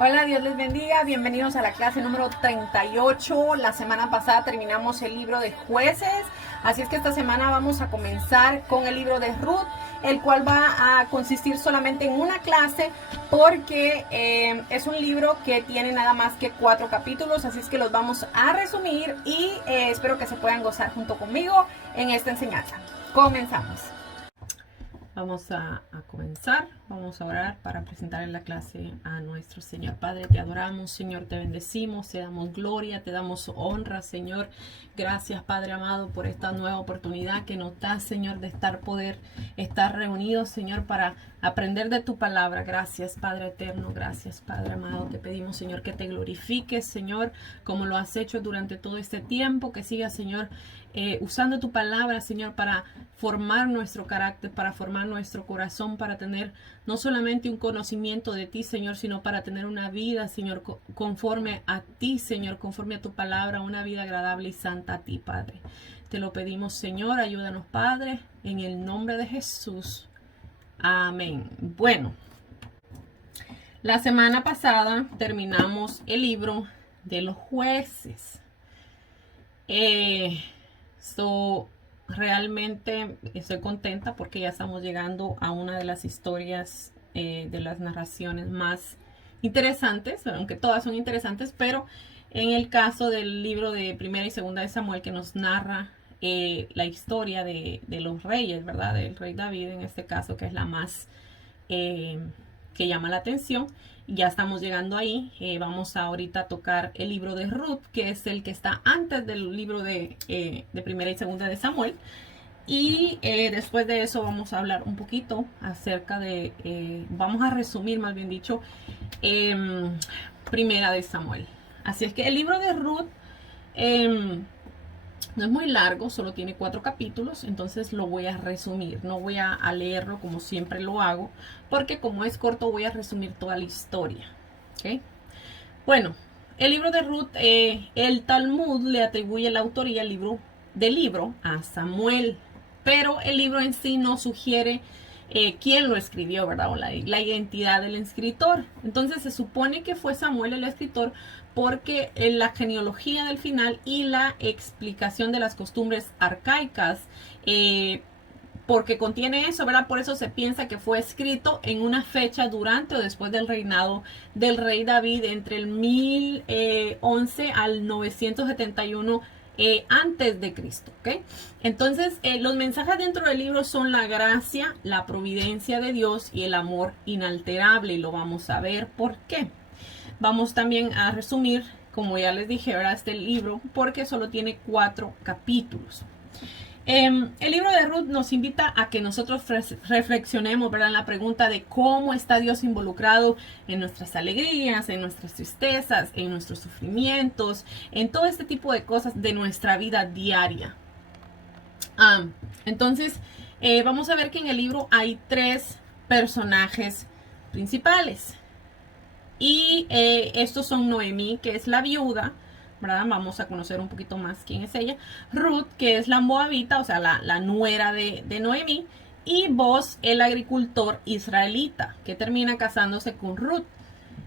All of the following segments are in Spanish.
Hola, Dios les bendiga. Bienvenidos a la clase número 38. La semana pasada terminamos el libro de Jueces, así es que esta semana vamos a comenzar con el libro de Ruth, el cual va a consistir solamente en una clase porque es un libro que tiene nada más que 4 capítulos, así es que los vamos a resumir y espero que se puedan gozar junto conmigo en esta enseñanza. Comenzamos. Vamos a comenzar, vamos a orar para presentar en la clase a nuestro Señor. Padre, te adoramos, Señor, te bendecimos, te damos gloria, te damos honra, Señor. Gracias, Padre amado, por esta nueva oportunidad que nos das, Señor, de poder estar reunidos, Señor, para aprender de tu palabra. Gracias, Padre eterno, gracias, Padre amado. Te pedimos, Señor, que te glorifiques, Señor, como lo has hecho durante todo este tiempo, que sigas, Señor, usando tu palabra, Señor, para formar nuestro carácter, para formar nuestro corazón, para tener no solamente un conocimiento de ti, Señor, sino para tener una vida, Señor, conforme a ti, Señor, conforme a tu palabra, una vida agradable y santa a ti, Padre. Te lo pedimos, Señor, ayúdanos, Padre, en el nombre de Jesús. Amén. Bueno, la semana pasada terminamos el libro de los jueces. Realmente estoy contenta porque ya estamos llegando a una de las historias, de las narraciones más interesantes, aunque todas son interesantes, pero en el caso del libro de Primera y Segunda de Samuel, que nos narra la historia de los reyes, ¿verdad? Del rey David en este caso, que es la más que llama la atención. Ya estamos llegando ahí. Vamos a ahorita tocar el libro de Ruth, que es el que está antes del libro de Primera y Segunda de Samuel. Y después de eso vamos a hablar un poquito acerca de, vamos a resumir más bien dicho, Primera de Samuel. Así es que el libro de Ruth no es muy largo, solo tiene 4 capítulos, entonces lo voy a resumir. No voy a leerlo como siempre lo hago, porque como es corto voy a resumir toda la historia. ¿Okay? Bueno, el libro de Ruth, el Talmud le atribuye la autoría del libro a Samuel, pero el libro en sí no sugiere quién lo escribió, ¿verdad? O la identidad del escritor. Entonces se supone que fue Samuel el escritor porque la genealogía del final y la explicación de las costumbres arcaicas, porque contiene eso, ¿verdad? Por eso se piensa que fue escrito en una fecha durante o después del reinado del rey David, entre el 1011 al 971 antes de Cristo, ¿ok? Entonces, los mensajes dentro del libro son la gracia, la providencia de Dios y el amor inalterable, y lo vamos a ver por qué. Vamos también a resumir, como ya les dije, ¿verdad? Este libro, porque solo tiene 4 capítulos. El libro de Ruth nos invita a que nosotros reflexionemos, ¿verdad?, en la pregunta de cómo está Dios involucrado en nuestras alegrías, en nuestras tristezas, en nuestros sufrimientos, en todo este tipo de cosas de nuestra vida diaria. Entonces, vamos a ver que en el libro hay 3 personajes principales. Y estos son Noemí, que es la viuda, ¿verdad? Vamos a conocer un poquito más quién es ella. Ruth, que es la moabita, o sea, la nuera de Noemí. Y Boz, el agricultor israelita, que termina casándose con Ruth.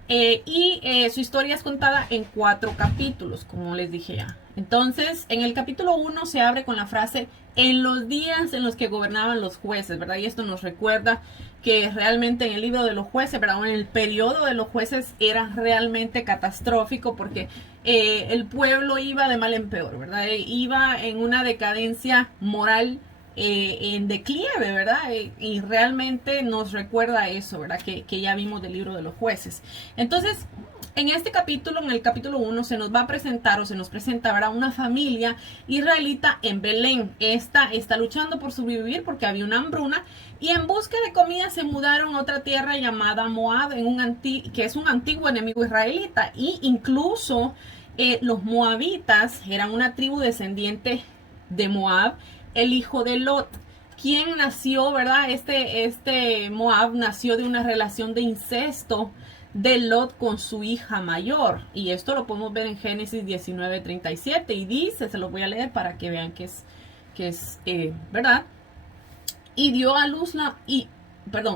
Su historia es contada en 4 capítulos, como les dije ya. Entonces, en el capítulo 1 se abre con la frase, en los días en los que gobernaban los jueces, ¿verdad? Y esto nos recuerda que realmente en el libro de los jueces, ¿verdad? En el periodo de los jueces era realmente catastrófico porque el pueblo iba de mal en peor, ¿verdad? Iba en una decadencia moral, en declive, ¿verdad? Y realmente nos recuerda eso, ¿verdad? Que ya vimos del libro de los jueces. Entonces, en este capítulo, en el capítulo 1, se nos va a presentar o se nos presenta, ¿verdad?, una familia israelita en Belén. Esta está luchando por sobrevivir porque había una hambruna y en busca de comida se mudaron a otra tierra llamada Moab, que es un antiguo enemigo israelita. Y incluso los moabitas eran una tribu descendiente de Moab, el hijo de Lot, quien nació, ¿verdad? Este Moab nació de una relación de incesto de Lot con su hija mayor. Y esto lo podemos ver en Génesis 19:37. Y dice, se lo voy a leer para que vean que es verdad. Y dio a luz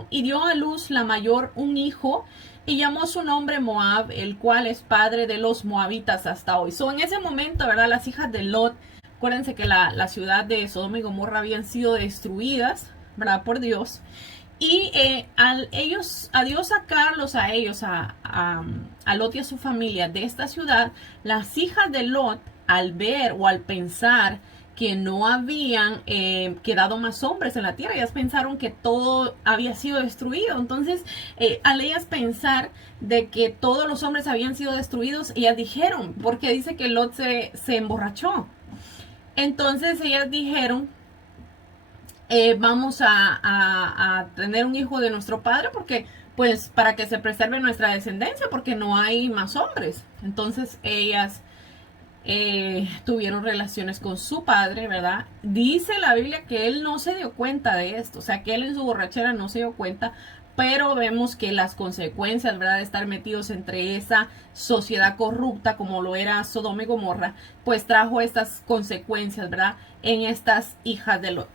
y dio a luz la mayor un hijo y llamó su nombre Moab, el cual es padre de los moabitas hasta hoy. En ese momento, ¿verdad? Las hijas de Lot, acuérdense que la ciudad de Sodoma y Gomorra habían sido destruidas, ¿verdad? Por Dios. Y a Dios sacarlos a ellos, a Lot y a su familia de esta ciudad, las hijas de Lot, al ver o al pensar que no habían quedado más hombres en la tierra, ellas pensaron que todo había sido destruido. Entonces, al ellas pensar de que todos los hombres habían sido destruidos, ellas dijeron, porque dice que Lot se emborrachó. Entonces ellas dijeron, vamos a tener un hijo de nuestro padre porque pues para que se preserve nuestra descendencia porque no hay más hombres. Entonces ellas tuvieron relaciones con su padre, ¿verdad? Dice la Biblia que él no se dio cuenta de esto, o sea que él en su borrachera no se dio cuenta, pero vemos que las consecuencias, ¿verdad? De estar metidos entre esa sociedad corrupta como lo era Sodoma y Gomorra, pues trajo estas consecuencias, ¿verdad? En estas hijas de Lot.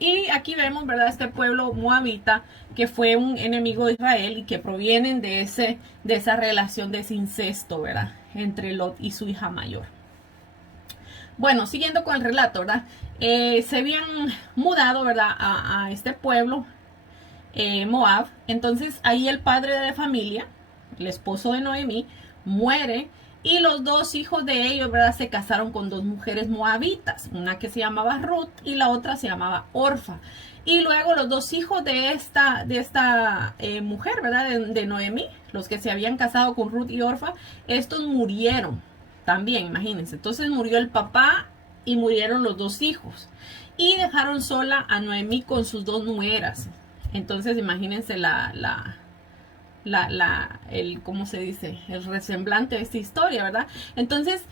Y aquí vemos, ¿verdad? Este pueblo moabita que fue un enemigo de Israel y que provienen de esa relación de ese incesto, ¿verdad? Entre Lot y su hija mayor. Bueno, siguiendo con el relato, ¿verdad? Se habían mudado, ¿verdad? A este pueblo, Moab. Entonces ahí el padre de familia, el esposo de Noemí, muere. Y los dos hijos de ellos, ¿verdad? Se casaron con dos mujeres moabitas, una que se llamaba Ruth y la otra se llamaba Orfa. Y luego los dos hijos de esta mujer, ¿verdad? De Noemí, los que se habían casado con Ruth y Orfa, estos murieron también, imagínense. Entonces murió el papá y murieron los dos hijos. Y dejaron sola a Noemí con sus dos nueras. Entonces imagínense ¿cómo se dice? El resemblante de esta historia, ¿verdad? Entonces,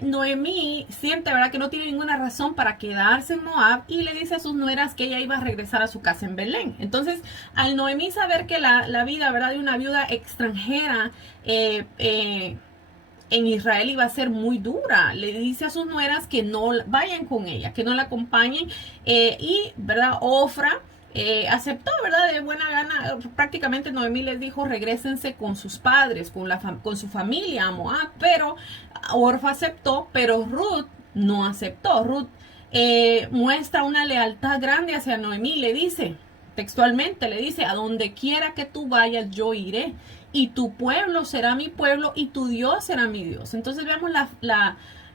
Noemí siente, ¿verdad? Que no tiene ninguna razón para quedarse en Moab y le dice a sus nueras que ella iba a regresar a su casa en Belén. Entonces, al Noemí saber que la vida, ¿verdad? De una viuda extranjera, en Israel iba a ser muy dura. Le dice a sus nueras que no vayan con ella, que no la acompañen. Y, ¿verdad? Ofra aceptó, ¿verdad? De buena gana. Prácticamente Noemí les dijo, regrésense con sus padres, con su familia a Moab. Pero Orfa aceptó, pero Ruth no aceptó. Ruth muestra una lealtad grande hacia Noemí. Le dice, textualmente, le dice, a donde quiera que tú vayas, yo iré. Y tu pueblo será mi pueblo y tu Dios será mi Dios. Entonces vemos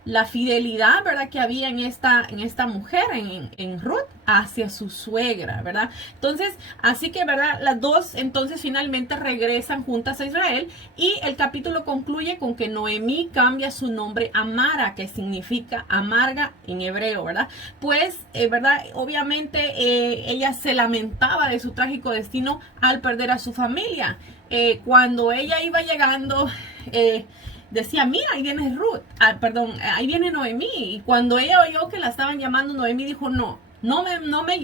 la fidelidad, ¿verdad? Que había en esta mujer, en Ruth, hacia su suegra, ¿verdad? Entonces, así que, ¿verdad? Las dos entonces finalmente regresan juntas a Israel y el capítulo concluye con que Noemí cambia su nombre a Mara, que significa amarga en hebreo, ¿verdad? Pues, ¿verdad? Obviamente ella se lamentaba de su trágico destino al perder a su familia. Cuando ella iba llegando, decía, mira, ahí viene Ruth, ahí viene Noemí. Y cuando ella oyó que la estaban llamando Noemí, dijo,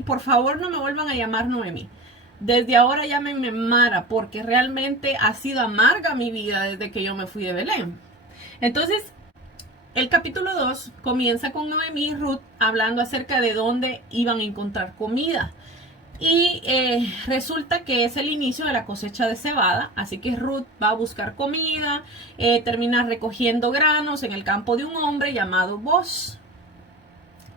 por favor, no me vuelvan a llamar Noemí. Desde ahora llámenme Mara, porque realmente ha sido amarga mi vida desde que yo me fui de Belén. Entonces, el capítulo 2 comienza con Noemí y Ruth hablando acerca de dónde iban a encontrar comida. Y resulta que es el inicio de la cosecha de cebada, así que Ruth va a buscar comida, termina recogiendo granos en el campo de un hombre llamado Boz,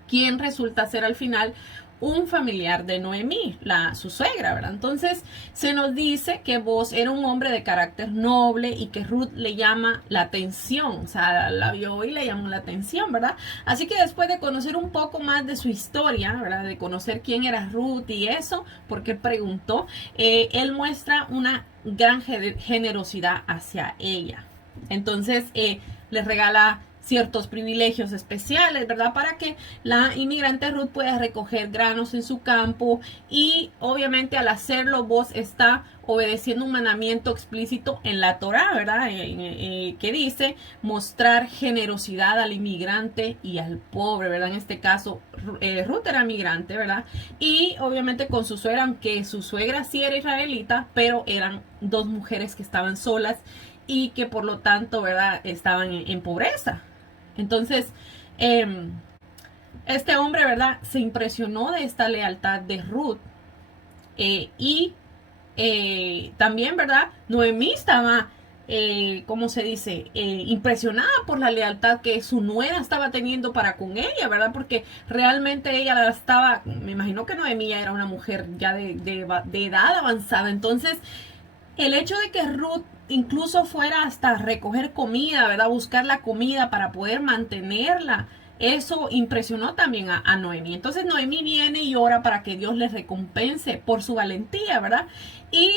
quien resulta ser al final un familiar de Noemí, su suegra, ¿verdad? Entonces se nos dice que Boz era un hombre de carácter noble y que Ruth le llama la atención, o sea, la vio y le llamó la atención, ¿verdad? Así que después de conocer un poco más de su historia, ¿verdad? De conocer quién era Ruth y eso, porque preguntó, él muestra una gran generosidad hacia ella. Entonces les regala ciertos privilegios especiales, ¿verdad? Para que la inmigrante Ruth pueda recoger granos en su campo y obviamente al hacerlo Boz está obedeciendo un mandamiento explícito en la Torá, ¿verdad? Que dice mostrar generosidad al inmigrante y al pobre, ¿verdad? En este caso Ruth era migrante, ¿verdad? Y obviamente con su suegra, aunque su suegra sí era israelita, pero eran dos mujeres que estaban solas y que por lo tanto, ¿verdad? Estaban en pobreza. Entonces, este hombre, ¿verdad? Se impresionó de esta lealtad de Ruth y también, ¿verdad? Noemí estaba, ¿cómo se dice? Impresionada por la lealtad que su nuera estaba teniendo para con ella, ¿verdad? Porque realmente ella la estaba, me imagino que Noemí era una mujer ya de edad avanzada, entonces el hecho de que Ruth incluso fuera hasta recoger comida, ¿verdad? Buscar la comida para poder mantenerla. Eso impresionó también a Noemí. Entonces Noemí viene y ora para que Dios le recompense por su valentía, ¿verdad? Y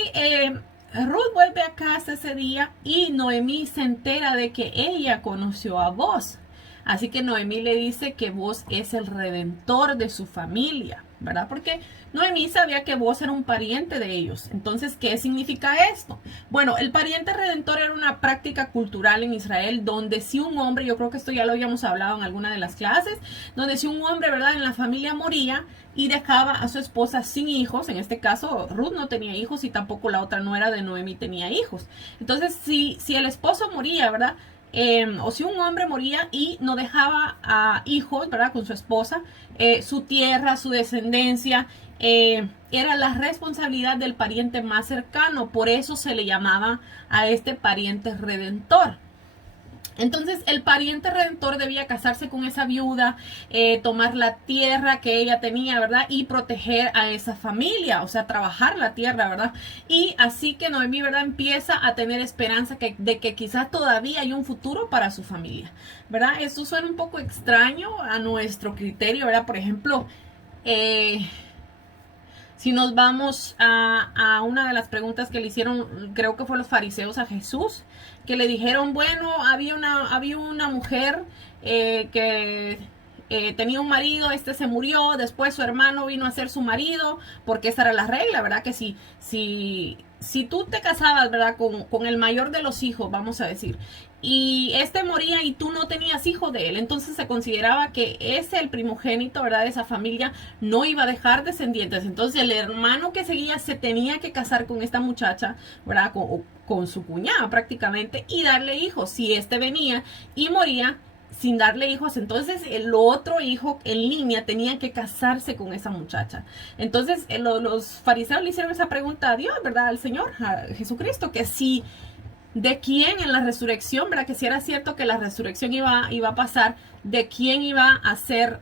Ruth vuelve a casa ese día y Noemí se entera de que ella conoció a Boaz. Así que Noemí le dice que Boaz es el redentor de su familia, ¿verdad? Porque Noemí sabía que Boaz era un pariente de ellos. Entonces, ¿qué significa esto? Bueno, el pariente redentor era una práctica cultural en Israel donde si un hombre, yo creo que esto ya lo habíamos hablado en alguna de las clases, donde si un hombre, ¿verdad?, en la familia moría y dejaba a su esposa sin hijos, en este caso Ruth no tenía hijos y tampoco la otra nuera de Noemí tenía hijos. Entonces, si el esposo moría, ¿verdad?, o si un hombre moría y no dejaba a hijos, ¿verdad?, con su esposa, su tierra, su descendencia, era la responsabilidad del pariente más cercano. Por eso se le llamaba a este pariente redentor. Entonces el pariente redentor debía casarse con esa viuda, tomar la tierra que ella tenía, ¿verdad? Y proteger a esa familia, o sea, trabajar la tierra, ¿verdad? Y así que Noemí, ¿verdad?, empieza a tener esperanza de que quizás todavía hay un futuro para su familia, ¿verdad? Eso suena un poco extraño a nuestro criterio, ¿verdad? Por ejemplo, si nos vamos a una de las preguntas que le hicieron, creo que fue los fariseos a Jesús, que le dijeron, bueno, había una mujer que tenía un marido, este se murió, después su hermano vino a ser su marido, porque esa era la regla, ¿verdad? Que si tú te casabas, ¿verdad?, con el mayor de los hijos, vamos a decir, y este moría y tú no tenías hijos de él, entonces se consideraba que ese, el primogénito, ¿verdad?, de esa familia, no iba a dejar descendientes. Entonces el hermano que seguía se tenía que casar con esta muchacha, ¿verdad?, con su cuñada prácticamente, y darle hijos. Si este venía y moría sin darle hijos, entonces el otro hijo en línea tenía que casarse con esa muchacha. Entonces los fariseos le hicieron esa pregunta a Dios, ¿verdad?, al Señor, a Jesucristo, que si de quién en la resurrección, ¿verdad?, que si era cierto que la resurrección iba a pasar, de quién iba a ser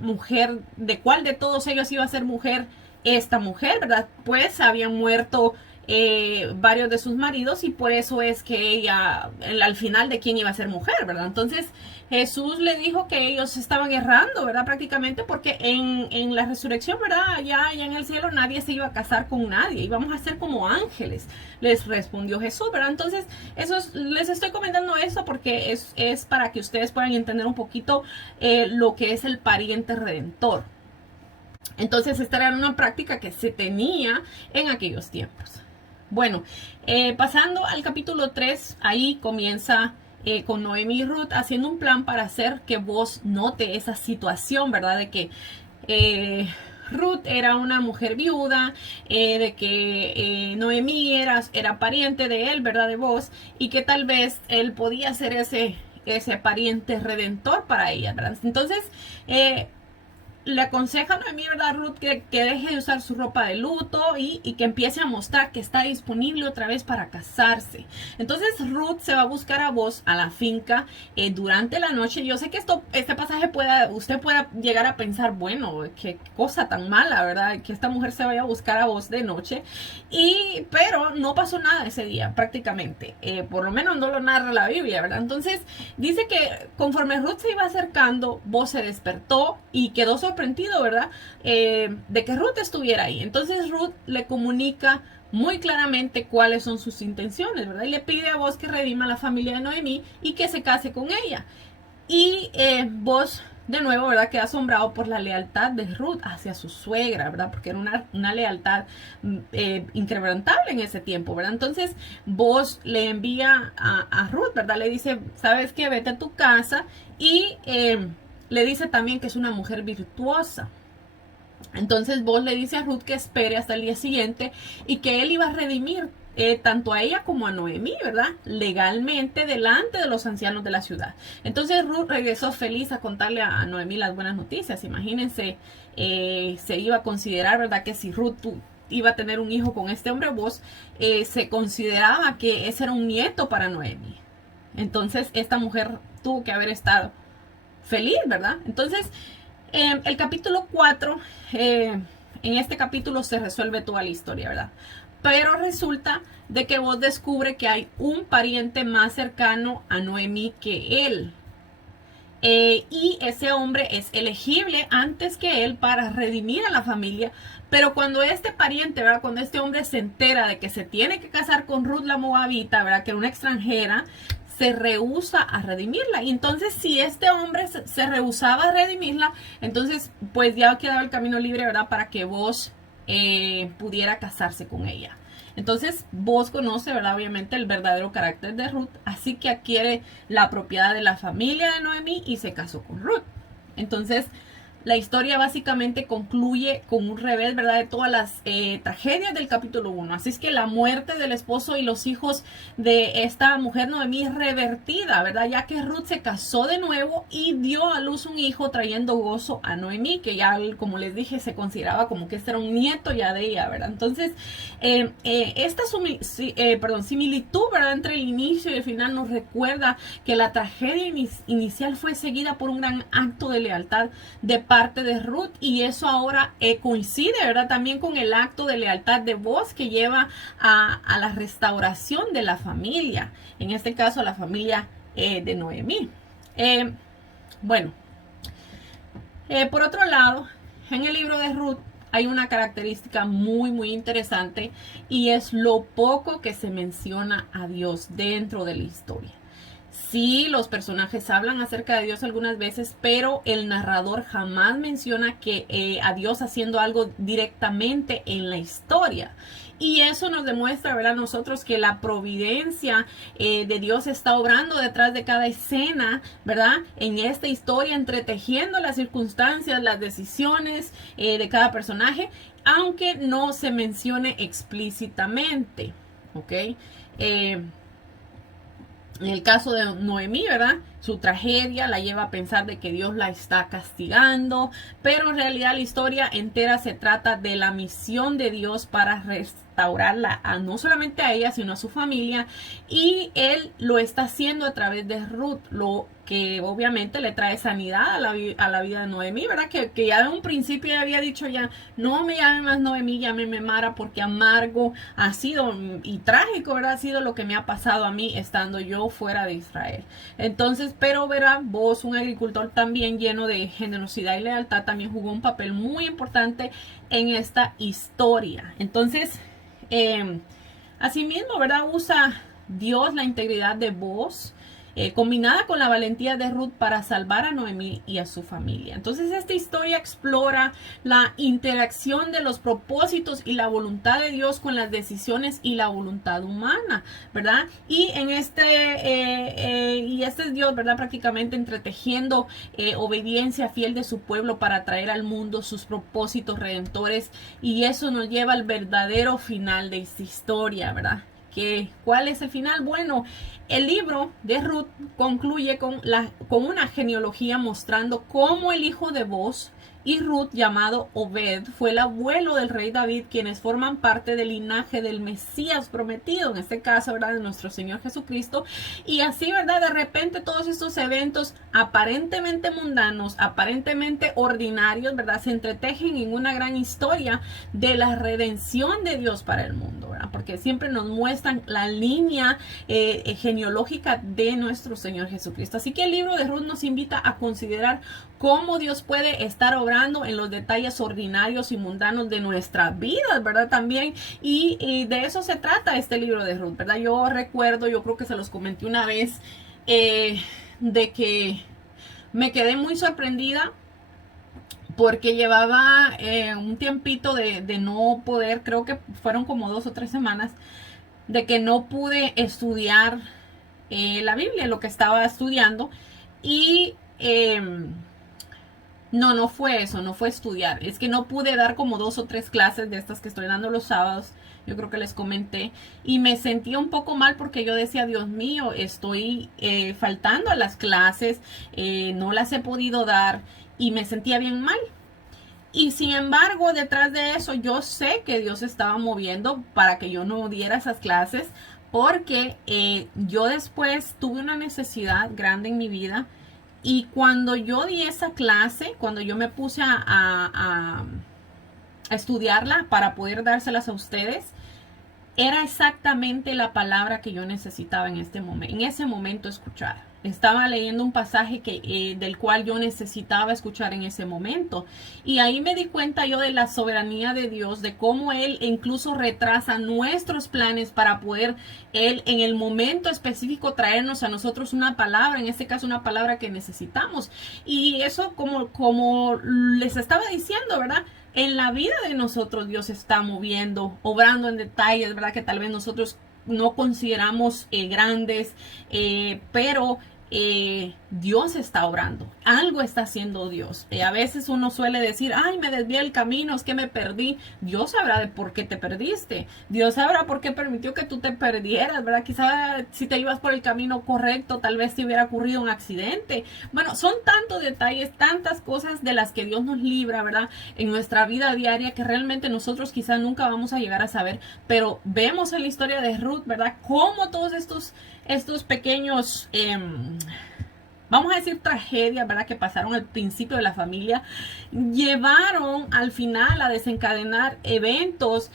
mujer, de cuál de todos ellos iba a ser mujer esta mujer, ¿verdad? Pues habían muerto varios de sus maridos y por eso es que ella, al final, de quién iba a ser mujer, ¿verdad? Entonces Jesús le dijo que ellos estaban errando, ¿verdad? Prácticamente porque en la resurrección, ¿verdad?, allá en el cielo nadie se iba a casar con nadie, íbamos a ser como ángeles, les respondió Jesús, ¿verdad? Entonces les estoy comentando eso porque es para que ustedes puedan entender un poquito lo que es el pariente redentor. Entonces esta era una práctica que se tenía en aquellos tiempos. Bueno, pasando al capítulo 3, ahí comienza con Noemí y Ruth haciendo un plan para hacer que Boaz note esa situación, ¿verdad? De que Ruth era una mujer viuda, de que Noemí era pariente de él, ¿verdad?, de Boaz, y que tal vez él podía ser ese pariente redentor para ella, ¿verdad? Entonces, le aconseja a Noemí, ¿verdad?, Ruth, que deje de usar su ropa de luto y que empiece a mostrar que está disponible otra vez para casarse. Entonces Ruth se va a buscar a Boaz a la finca durante la noche. Yo sé que este pasaje usted pueda llegar a pensar, bueno, qué cosa tan mala, ¿verdad?, que esta mujer se vaya a buscar a Boaz de noche. Pero no pasó nada ese día, prácticamente. Por lo menos no lo narra la Biblia, ¿verdad? Entonces dice que conforme Ruth se iba acercando, Boaz se despertó y quedó sorprendido, ¿verdad?, de que Ruth estuviera ahí. Entonces Ruth le comunica muy claramente cuáles son sus intenciones, ¿verdad? Y le pide a Boaz que redima a la familia de Noemí y que se case con ella. Y Boaz, de nuevo, ¿verdad?, queda asombrado por la lealtad de Ruth hacia su suegra, ¿verdad?, porque era una lealtad inquebrantable en ese tiempo, ¿verdad? Entonces Boaz le envía a Ruth, ¿verdad?, le dice, ¿sabes qué? Vete a tu casa y le dice también que es una mujer virtuosa. Entonces Boaz le dice a Ruth que espere hasta el día siguiente y que él iba a redimir tanto a ella como a Noemí, ¿verdad?, legalmente delante de los ancianos de la ciudad. Entonces Ruth regresó feliz a contarle a Noemí las buenas noticias. Imagínense, se iba a considerar, ¿verdad?, que si Ruth iba a tener un hijo con este hombre Boaz, se consideraba que ese era un nieto para Noemi. Entonces esta mujer tuvo que haber estado feliz, ¿verdad? Entonces el capítulo 4, en este capítulo se resuelve toda la historia, ¿verdad? Pero resulta de que Boaz descubre que hay un pariente más cercano a Noemi que él. Y ese hombre es elegible antes que él para redimir a la familia. Pero cuando este pariente, ¿verdad? Cuando este hombre se entera de que se tiene que casar con Ruth la Moabita, ¿verdad? Que era una extranjera, se rehúsa a redimirla. Y entonces, si este hombre se rehusaba a redimirla, entonces pues ya quedaba el camino libre, ¿verdad? Para que Boaz pudiera casarse con ella. Entonces Boaz conoce, ¿verdad? Obviamente el verdadero carácter de Ruth, así que adquiere la propiedad de la familia de Noemí y se casó con Ruth. Entonces la historia básicamente concluye con un revés, ¿verdad? De todas las tragedias del capítulo 1. Así es que la muerte del esposo y los hijos de esta mujer Noemí es revertida, ¿verdad? Ya que Ruth se casó de nuevo y dio a luz un hijo trayendo gozo a Noemí, que ya, como les dije, se consideraba como que este era un nieto ya de ella, ¿verdad? Entonces, esta similitud, ¿verdad? Entre el inicio y el final nos recuerda que la tragedia inicial fue seguida por un gran acto de lealtad de parte de Ruth, y eso ahora coincide, ¿verdad? También con el acto de lealtad de Boaz que lleva a la restauración de la familia, en este caso la familia de Noemí. Bueno, por otro lado, en el libro de Ruth hay una característica muy interesante, y es lo poco que se menciona a Dios dentro de la historia. Sí, los personajes hablan acerca de Dios algunas veces, pero el narrador jamás menciona que a Dios haciendo algo directamente en la historia. Y eso nos demuestra, ¿verdad? Nosotros que la providencia de Dios está obrando detrás de cada escena, ¿verdad? En esta historia, entretejiendo las circunstancias, las decisiones de cada personaje, aunque no se mencione explícitamente, ¿ok? En el caso de Noemí, ¿verdad? Su tragedia la lleva a pensar de que Dios la está castigando, pero en realidad la historia entera se trata de la misión de Dios para restaurarla no solamente a ella, sino a su familia, y Él lo está haciendo a través de Ruth, lo que obviamente le trae sanidad a la vida de Noemí, ¿verdad? Que ya de un principio ya había dicho ya, no me llame más Noemí, llámeme Mara, porque amargo ha sido y trágico, ¿verdad? Ha sido lo que me ha pasado a mí estando yo fuera de Israel. Entonces, pero verá, Boaz, un agricultor también lleno de generosidad y lealtad, también jugó un papel muy importante en esta historia. Entonces, asimismo, ¿verdad? Usa Dios la integridad de Boaz, combinada con la valentía de Ruth para salvar a Noemí y a su familia. Entonces esta historia explora la interacción de los propósitos y la voluntad de Dios con las decisiones y la voluntad humana, ¿verdad? Y en este es Dios, ¿verdad? Prácticamente entretejiendo obediencia fiel de su pueblo para traer al mundo sus propósitos redentores, y eso nos lleva al verdadero final de esta historia, ¿verdad? ¿Cuál es el final? Bueno, el libro de Ruth concluye con una genealogía mostrando cómo el hijo de Boaz y Ruth, llamado Obed, fue el abuelo del rey David, quienes forman parte del linaje del Mesías prometido, en este caso, ¿verdad? De nuestro Señor Jesucristo. Y así, ¿verdad? De repente todos estos eventos aparentemente mundanos, aparentemente ordinarios, ¿verdad? Se entretejen en una gran historia de la redención de Dios para el mundo, ¿verdad? Porque siempre nos muestran la línea genealógica de nuestro Señor Jesucristo. Así que el libro de Ruth nos invita a considerar cómo Dios puede estar obrando en los detalles ordinarios y mundanos de nuestras vidas, ¿verdad? También, y de eso se trata este libro de Ruth, ¿verdad? Yo recuerdo, yo creo que se los comenté una vez, de que me quedé muy sorprendida porque llevaba un tiempito de no poder, creo que fueron como 2 o 3 semanas, de que no pude estudiar la Biblia, lo que estaba estudiando, y no fue eso, no fue estudiar. Es que no pude dar como 2 o 3 clases de estas que estoy dando los sábados. Yo creo que les comenté. Y me sentía un poco mal porque yo decía, Dios mío, estoy faltando a las clases. No las he podido dar. Y me sentía bien mal. Y sin embargo, detrás de eso, yo sé que Dios estaba moviendo para que yo no diera esas clases, porque yo después tuve una necesidad grande en mi vida. Y cuando yo di esa clase, cuando yo me puse a estudiarla para poder dárselas a ustedes, era exactamente la palabra que yo necesitaba en ese momento escuchar. Estaba leyendo un pasaje del cual yo necesitaba escuchar en ese momento. Y ahí me di cuenta yo de la soberanía de Dios, de cómo Él incluso retrasa nuestros planes para poder Él en el momento específico traernos a nosotros una palabra, en este caso una palabra que necesitamos. Y eso como les estaba diciendo, ¿verdad? En la vida de nosotros Dios está moviendo, obrando en detalles, ¿verdad? Que tal vez nosotros no consideramos grandes, pero Dios está obrando, algo está haciendo Dios. A veces uno suele decir, ay, me desvié el camino, es que me perdí. Dios sabrá de por qué te perdiste, Dios sabrá por qué permitió que tú te perdieras, ¿verdad? Quizá si te ibas por el camino correcto, tal vez te hubiera ocurrido un accidente. Bueno, son tantos detalles, tantas cosas de las que Dios nos libra, ¿verdad? En nuestra vida diaria, que realmente nosotros quizá nunca vamos a llegar a saber, pero vemos en la historia de Ruth, ¿verdad? Cómo todos estos pequeños, vamos a decir tragedias, ¿verdad? Que pasaron al principio de la familia, llevaron al final a desencadenar eventos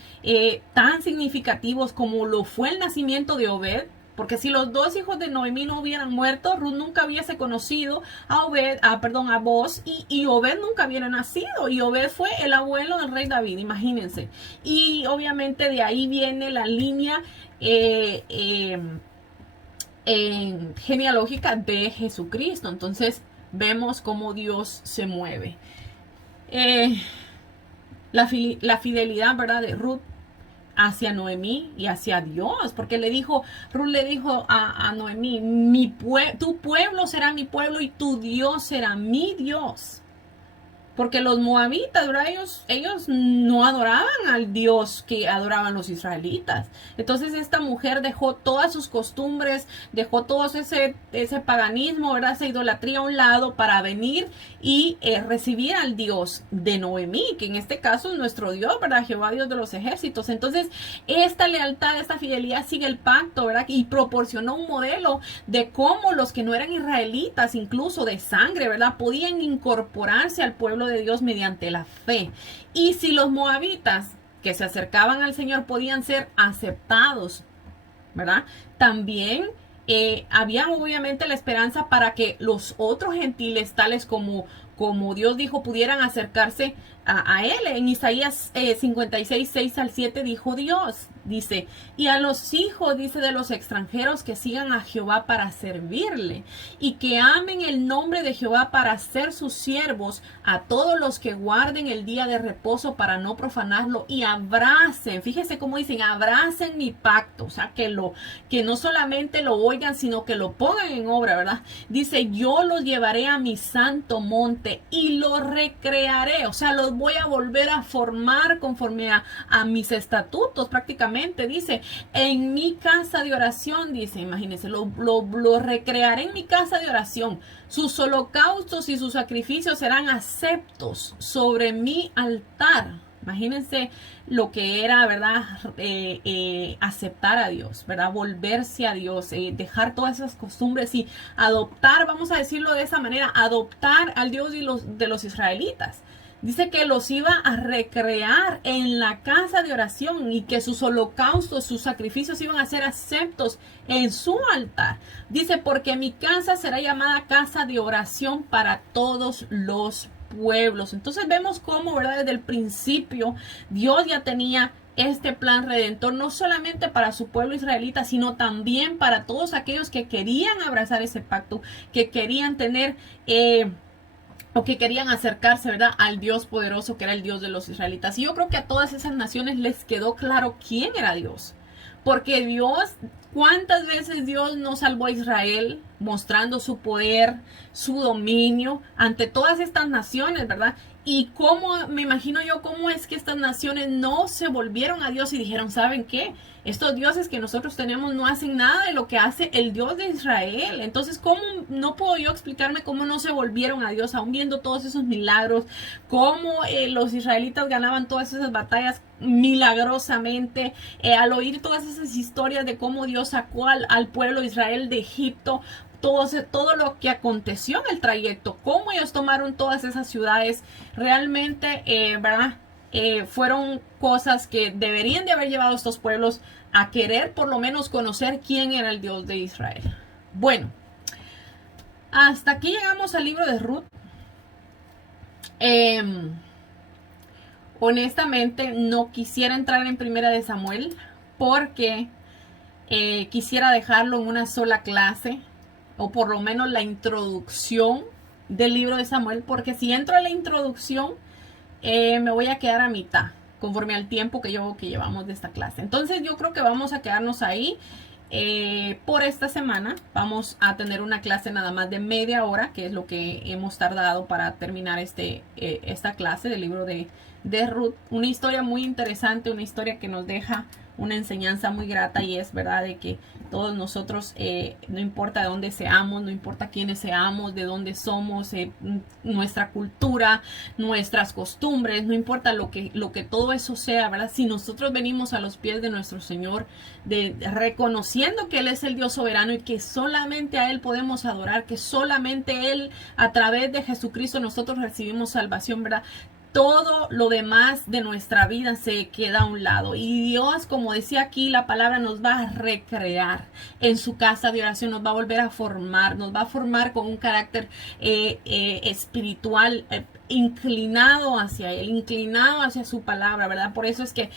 tan significativos como lo fue el nacimiento de Obed. Porque si los dos hijos de Noemí no hubieran muerto, Ruth nunca hubiese conocido a Boaz, y Obed nunca hubiera nacido. Y Obed fue el abuelo del rey David, imagínense. Y obviamente de ahí viene la línea genealógica de Jesucristo. Entonces vemos cómo Dios se mueve. La fidelidad, ¿verdad? De Ruth hacia Noemí y hacia Dios, porque Ruth le dijo a Noemí, tu pueblo será mi pueblo y tu Dios será mi Dios. Porque los moabitas, ¿verdad? Ellos no adoraban al Dios que adoraban los israelitas. Entonces esta mujer dejó todas sus costumbres, dejó todo ese paganismo, ¿verdad? Esa idolatría a un lado para venir y recibir al Dios de Noemí, que en este caso es nuestro Dios, ¿verdad? Jehová, Dios de los ejércitos. Entonces esta lealtad, esta fidelidad sigue el pacto, ¿verdad? Y proporcionó un modelo de cómo los que no eran israelitas, incluso de sangre, ¿verdad? Podían incorporarse al pueblo de Dios mediante la fe. Y si los moabitas que se acercaban al Señor podían ser aceptados, ¿verdad? También había obviamente la esperanza para que los otros gentiles, tales como Dios dijo, pudieran acercarse a Él. En Isaías 56, 6 al 7 dijo Dios, dice, y a los hijos, dice, de los extranjeros que sigan a Jehová para servirle y que amen el nombre de Jehová para ser sus siervos, a todos los que guarden el día de reposo para no profanarlo y abracen, fíjese cómo dicen, abracen mi pacto, o sea, que no solamente lo oigan, sino que lo pongan en obra, ¿verdad? Dice, yo los llevaré a mi santo monte y los recrearé, o sea, los voy a volver a formar conforme a mis estatutos, prácticamente. Dice, en mi casa de oración, dice, imagínense, lo recrearé en mi casa de oración. Sus holocaustos y sus sacrificios serán aceptos sobre mi altar. Imagínense lo que era, ¿verdad? Aceptar a Dios, ¿verdad? Volverse a Dios, dejar todas esas costumbres y adoptar, vamos a decirlo de esa manera, adoptar al Dios de los israelitas. Dice que los iba a recrear en la casa de oración y que sus holocaustos, sus sacrificios iban a ser aceptos en su altar. Dice, porque mi casa será llamada casa de oración para todos los pueblos. Entonces vemos cómo, ¿verdad? Desde el principio Dios ya tenía este plan redentor, no solamente para su pueblo israelita, sino también para todos aquellos que querían abrazar ese pacto, que querían tener o que querían acercarse, ¿verdad?, al Dios poderoso que era el Dios de los israelitas. Y yo creo que a todas esas naciones les quedó claro quién era Dios. Porque Dios, ¿cuántas veces Dios no salvó a Israel? mostrando su poder, su dominio ante todas estas naciones, ¿verdad? Y cómo, me imagino yo, cómo es que estas naciones no se volvieron a Dios y dijeron, ¿saben qué? Estos dioses que nosotros tenemos no hacen nada de lo que hace el Dios de Israel. Entonces, ¿cómo no puedo yo explicarme cómo no se volvieron a Dios, aún viendo todos esos milagros? Cómo los israelitas ganaban todas esas batallas milagrosamente, al oír todas esas historias de cómo Dios sacó al pueblo de Israel de Egipto. Todo lo que aconteció en el trayecto, cómo ellos tomaron todas esas ciudades, realmente, ¿verdad? Fueron cosas que deberían de haber llevado a estos pueblos a querer por lo menos conocer quién era el Dios de Israel. Bueno, hasta aquí llegamos al libro de Ruth. Honestamente no quisiera entrar en Primera de Samuel porque quisiera dejarlo en una sola clase, o por lo menos la introducción del libro de Samuel, porque si entro a la introducción me voy a quedar a mitad conforme al tiempo que llevamos de esta clase. Entonces yo creo que vamos a quedarnos ahí por esta semana. Vamos a tener una clase nada más de media hora, que es lo que hemos tardado para terminar esta clase del libro de Ruth. Una historia muy interesante, una historia que nos deja una enseñanza muy grata, y es verdad de que todos nosotros, no importa de dónde seamos, no importa quiénes seamos, de dónde somos, nuestra cultura, nuestras costumbres, no importa lo que todo eso sea, ¿verdad? Si nosotros venimos a los pies de nuestro Señor, reconociendo que Él es el Dios soberano y que solamente a Él podemos adorar, que solamente Él, a través de Jesucristo, nosotros recibimos salvación, ¿verdad? Todo lo demás de nuestra vida se queda a un lado. Y Dios, como decía aquí, la palabra nos va a recrear en su casa de oración, nos va a volver a formar, nos va a formar con un carácter espiritual, inclinado hacia Él, inclinado hacia su palabra, ¿verdad? Por eso es que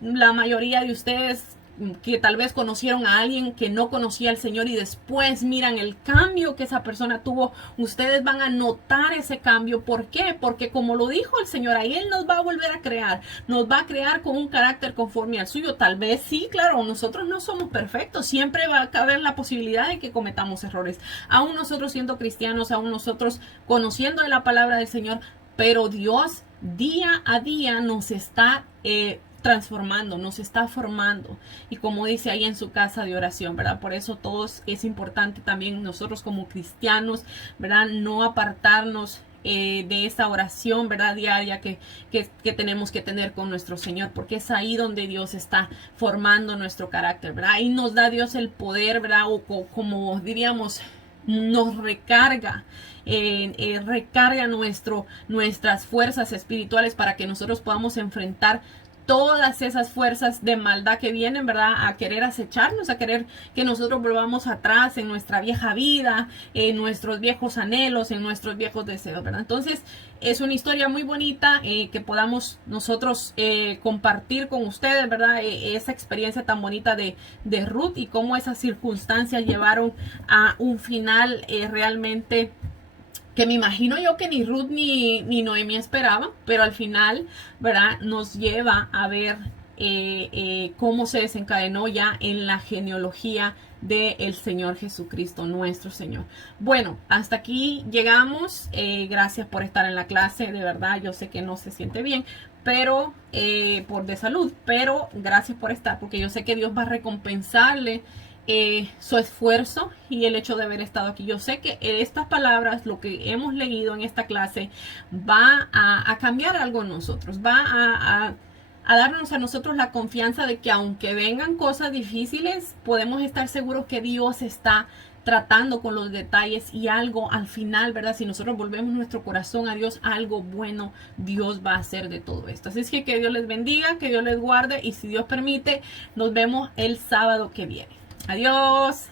la mayoría de ustedes que tal vez conocieron a alguien que no conocía al Señor y después miran el cambio que esa persona tuvo, ustedes van a notar ese cambio. ¿Por qué? Porque como lo dijo el Señor, ahí Él nos va a volver a crear, nos va a crear con un carácter conforme al suyo. Tal vez sí, claro, nosotros no somos perfectos, siempre va a caber la posibilidad de que cometamos errores, aún nosotros siendo cristianos, aún nosotros conociendo de la palabra del Señor, pero Dios día a día nos está transformando, nos está formando, y como dice ahí en su casa de oración, ¿verdad? Por eso todos es importante también nosotros como cristianos, ¿verdad? No apartarnos de esa oración, ¿verdad? Diaria que tenemos que tener con nuestro Señor, porque es ahí donde Dios está formando nuestro carácter, ¿verdad? Ahí nos da Dios el poder, ¿verdad? O como diríamos, nos recarga, recarga nuestras fuerzas espirituales para que nosotros podamos enfrentar todas esas fuerzas de maldad que vienen, ¿verdad? A querer acecharnos, a querer que nosotros volvamos atrás en nuestra vieja vida, en nuestros viejos anhelos, en nuestros viejos deseos, ¿verdad? Entonces, es una historia muy bonita que podamos nosotros compartir con ustedes, ¿verdad? Esa experiencia tan bonita de Ruth, y cómo esas circunstancias llevaron a un final realmente que me imagino yo que ni Ruth ni Noemí esperaban, pero al final, ¿verdad? Nos lleva a ver cómo se desencadenó ya en la genealogía del Señor Jesucristo, nuestro Señor. Bueno, hasta aquí llegamos. Gracias por estar en la clase, de verdad, yo sé que no se siente bien, pero por de salud, pero gracias por estar, porque yo sé que Dios va a recompensarle su esfuerzo y el hecho de haber estado aquí. Yo sé que estas palabras, lo que hemos leído en esta clase, va a cambiar algo en nosotros, va a darnos a nosotros la confianza de que aunque vengan cosas difíciles, podemos estar seguros que Dios está tratando con los detalles, y algo al final, ¿verdad? Si nosotros volvemos nuestro corazón a Dios, algo bueno Dios va a hacer de todo esto. Así es que Dios les bendiga, que Dios les guarde, y si Dios permite, nos vemos el sábado que viene. Adiós.